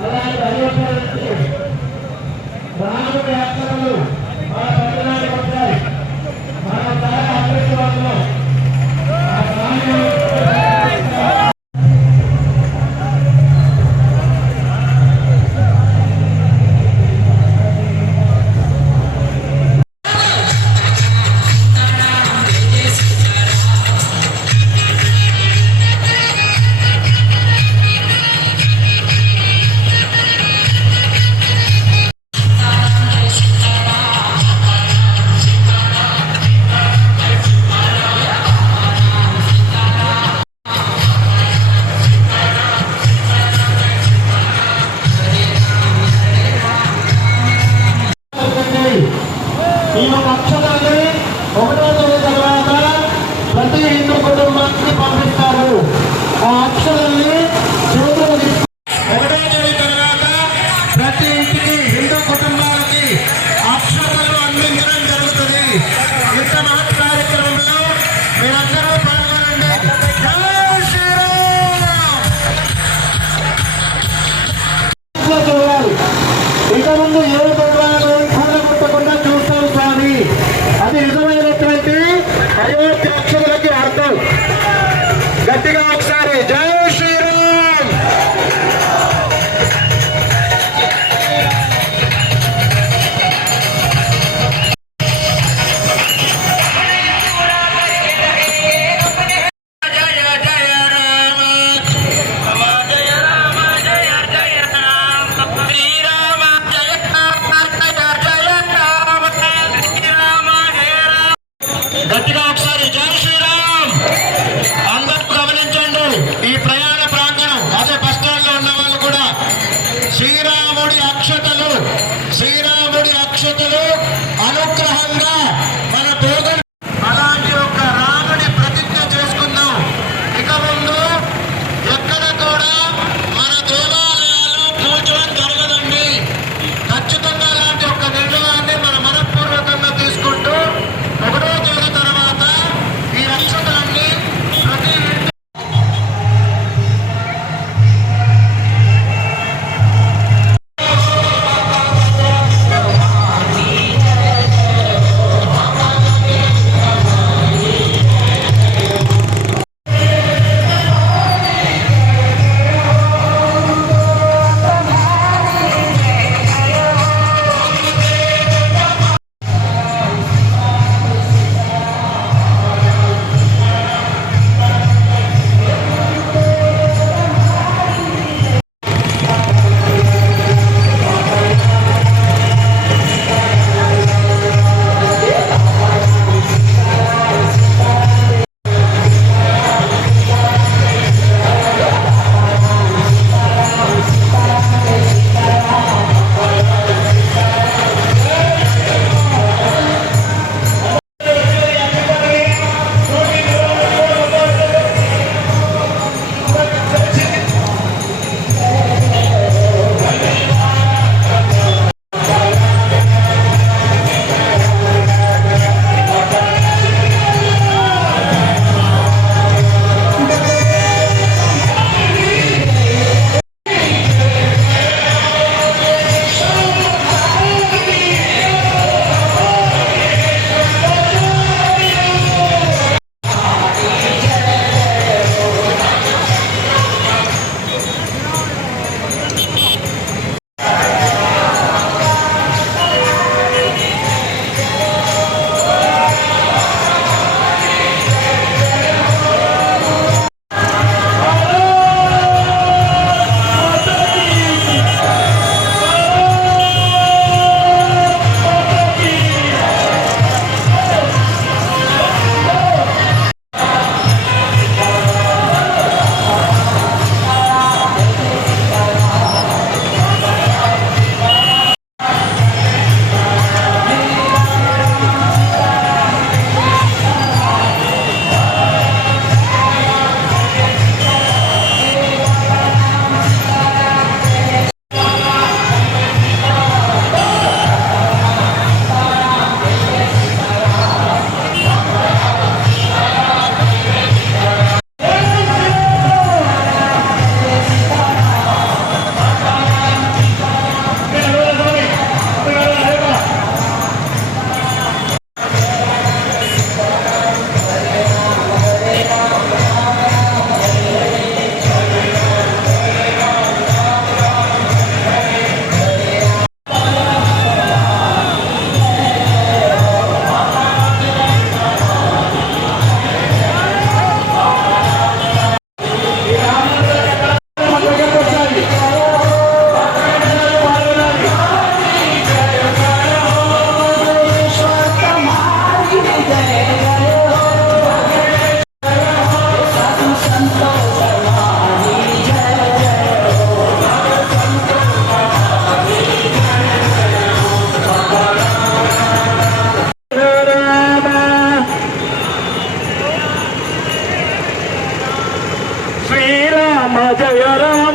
అలాంటి yeah, yeah, yeah.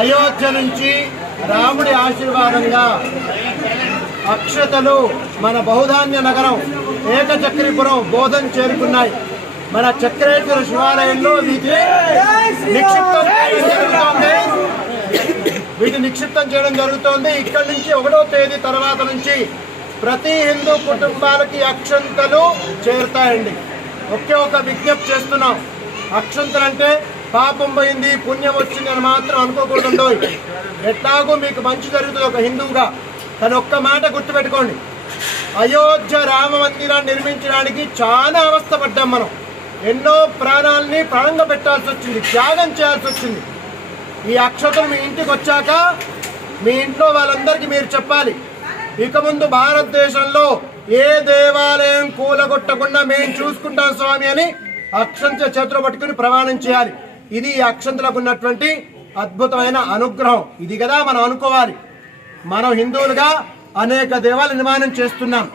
Ayodhya నుంచి రాముడి ఆశీర్వాదంగా అక్షతలు మన బహుధాన్య నగరం ఏకచక్రీపురం బోధన చేరుకున్నాయి. మన చక్రేశ్వర శివాలయంలో వీటి నిక్షిప్తం చేయడం వీటిని నిక్షిప్తం చేయడం జరుగుతోంది. ఇక్కడి నుంచి ఒకటో తేదీ తర్వాత నుంచి ప్రతి హిందూ కుటుంబాలకి అక్షంతలు చేరుతాయండి. ఒకే ఒక విజ్ఞప్తి చేస్తున్నాం. అక్షంతలు అంటే పాపం పోయింది పుణ్యం వచ్చింది అని మాత్రం అనుకోకూడదు ఎట్లాగో మీకు మంచి జరుగుతుంది ఒక హిందువుగా. కానీ ఒక్క మాట గుర్తుపెట్టుకోండి. అయోధ్య రామ మందిరాన్ని నిర్మించడానికి చాలా అవస్థపడ్డాం మనం. ఎన్నో ప్రాణాలని ప్రాణంగా పెట్టాల్సి వచ్చింది త్యాగం చేయాల్సి వచ్చింది. ఈ అక్షతలు మీ ఇంటికి వచ్చాక మీ ఇంట్లో వాళ్ళందరికీ మీరు చెప్పాలి. ఇక ముందు భారతదేశంలో ఏ దేవాలయం కూలగొట్టకుండా మేము చూసుకుంటాం స్వామి అని అక్షంత చేతిలో పట్టుకుని ప్రమాణం చేయాలి. ఇది ఈ అక్షంతలకు ఉన్నటువంటి అద్భుతమైన అనుగ్రహం. ఇది కదా మనం అనుకోవాలి. మనం హిందువులుగా అనేక దేవాలయ నిర్మాణం చేస్తున్నాం.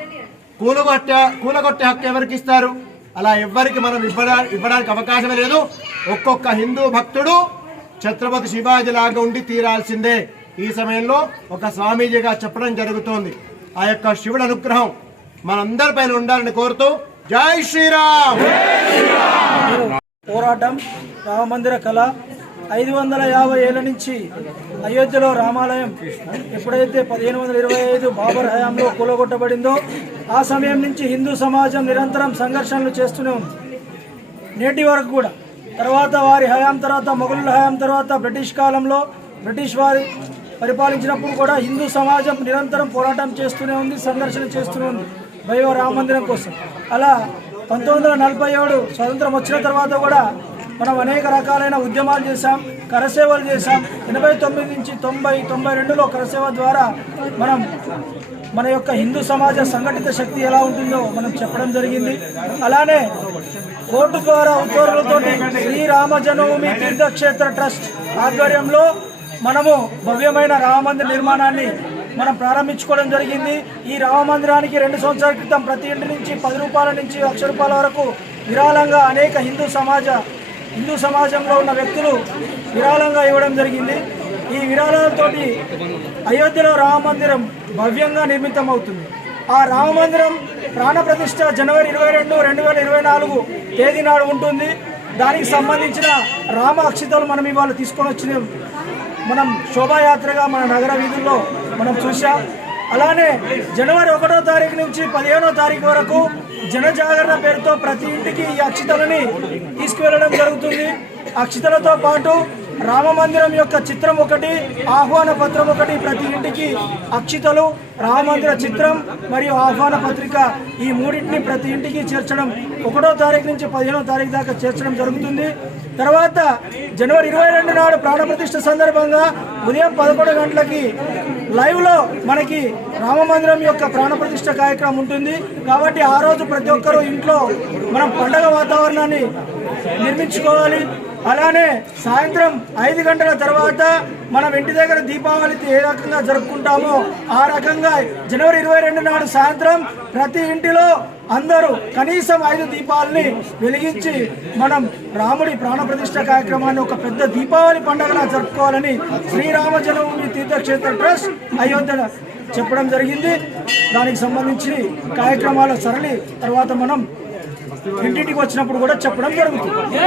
కూలగొట్టే కూలగొట్టే హక్కు ఎవరికి ఇస్తారు? అలా ఎవ్వరికి మనం ఇవ్వడా ఇవ్వడానికి అవకాశమే లేదు. ఒక్కొక్క హిందూ భక్తుడు ఛత్రపతి శివాజీ లాగా ఉండి తీరాల్సిందే. ఈ సమయంలో ఒక స్వామీజీగా చెప్పడం జరుగుతోంది. ఆ యొక్క శివుడు అనుగ్రహం మనందరిపైన ఉండాలని కోరుతూ జై శ్రీరామ్! పోరాటం రామమందిర కళ ఐదు వందల యాభై ఏళ్ళ నుంచి అయోధ్యలో రామాలయం ఎప్పుడైతే పదిహేను వందల ఇరవై ఐదు బాబర్ హయాంలో కూలగొట్టబడిందో ఆ సమయం నుంచి హిందూ సమాజం నిరంతరం సంఘర్షణలు చేస్తూనే ఉంది. నేటి వరకు కూడా. తర్వాత వారి హయాం తర్వాత మొఘలుల హయాం తర్వాత బ్రిటిష్ కాలంలో బ్రిటిష్ వారి పరిపాలించినప్పుడు కూడా హిందూ సమాజం నిరంతరం పోరాటం చేస్తూనే ఉంది సంఘర్షణ చేస్తూనే ఉంది. భైవ రామ మందిరం కోసం. అలా పంతొమ్మిది వందల నలభై ఏడు స్వతంత్రం వచ్చిన తర్వాత కూడా మనం అనేక రకాలైన ఉద్యమాలు చేశాం కరసేవలు చేశాం. ఎనభై తొమ్మిది నుంచి తొంభై తొంభై రెండులో కరసేవ ద్వారా మనం మన యొక్క హిందూ సమాజ సంఘటిత శక్తి ఎలా ఉంటుందో మనం చెప్పడం జరిగింది. అలానే కోర్టు ద్వారా ఉత్తర్వులతో శ్రీరామ జన్మభూమి తీర్థక్షేత్ర ట్రస్ట్ ఆధ్వర్యంలో మనము భవ్యమైన రామ మందిర నిర్మాణాన్ని మనం ప్రారంభించుకోవడం జరిగింది. ఈ రామ మందిరానికి రెండు సంవత్సరాల క్రితం ప్రతి ఇంటి నుంచి పది రూపాయల నుంచి లక్ష రూపాయల వరకు విరాళంగా అనేక హిందూ సమాజ హిందూ సమాజంలో ఉన్న వ్యక్తులు విరాళంగా ఇవ్వడం జరిగింది. ఈ విరాళాలతోటి అయోధ్యలో రామ మందిరం భవ్యంగా నిర్మితం అవుతుంది ఆ రామ మందిరం ప్రాణప్రతిష్ఠ జనవరి ఇరవై రెండు రెండు వేల ఇరవై నాలుగు తేదీ నాడు ఉంటుంది. దానికి సంబంధించిన రామ అక్షితలు మనం ఇవాళ తీసుకొని వచ్చిన. మనం శోభాయాత్రగా మన నగర వీధుల్లో మనం చూసాం అలానే జనవరి ఒకటో తారీఖు నుంచి పదిహేనో తారీఖు వరకు జనజాగరణ పేరుతో ప్రతి ఇంటికి ఈ అక్షితలని తీసుకువెళ్ళడం జరుగుతుంది. అక్షితలతో పాటు రామ మందిరం యొక్క చిత్రం ఒకటి ఆహ్వాన పత్రం ఒకటి ప్రతి ఇంటికి అక్షితలు. రామ మందిర చిత్రం మరియు ఆహ్వాన పత్రిక ఈ మూడింటిని ప్రతి ఇంటికి చేర్చడం ఒకటో తారీఖు నుంచి పదిహేనో తారీఖు దాకా చేర్చడం జరుగుతుంది. తర్వాత జనవరి ఇరవై రెండు నాడు ప్రాణప్రతిష్ఠ సందర్భంగా ఉదయం పదకొండు గంటలకి లైవ్లో మనకి రామ మందిరం యొక్క ప్రాణప్రతిష్ఠ కార్యక్రమం ఉంటుంది. కాబట్టి ఆ రోజు ప్రతి ఒక్కరూ ఇంట్లో మనం పండగ వాతావరణాన్ని నిర్మించుకోవాలి. అలానే సాయంత్రం ఐదు గంటల తర్వాత మనం ఇంటి దగ్గర దీపావళి ఏ రకంగా జరుపుకుంటామో ఆ రకంగా జనవరి ఇరవై రెండు నాడు సాయంత్రం ప్రతి ఇంటిలో అందరూ కనీసం ఐదు దీపాలని వెలిగించి మనం రాముడి ప్రాణప్రతిష్ఠ కార్యక్రమాన్ని ఒక పెద్ద దీపావళి పండుగలా జరుపుకోవాలని శ్రీరామ జన్మభూమి తీర్థక్షేత్ర ట్రస్ట్ అయోధ్య చెప్పడం జరిగింది. దానికి సంబంధించి కార్యక్రమాల సరళి తర్వాత మనం ఇంటింటికి వచ్చినప్పుడు కూడా చెప్పడం జరుగుతుంది.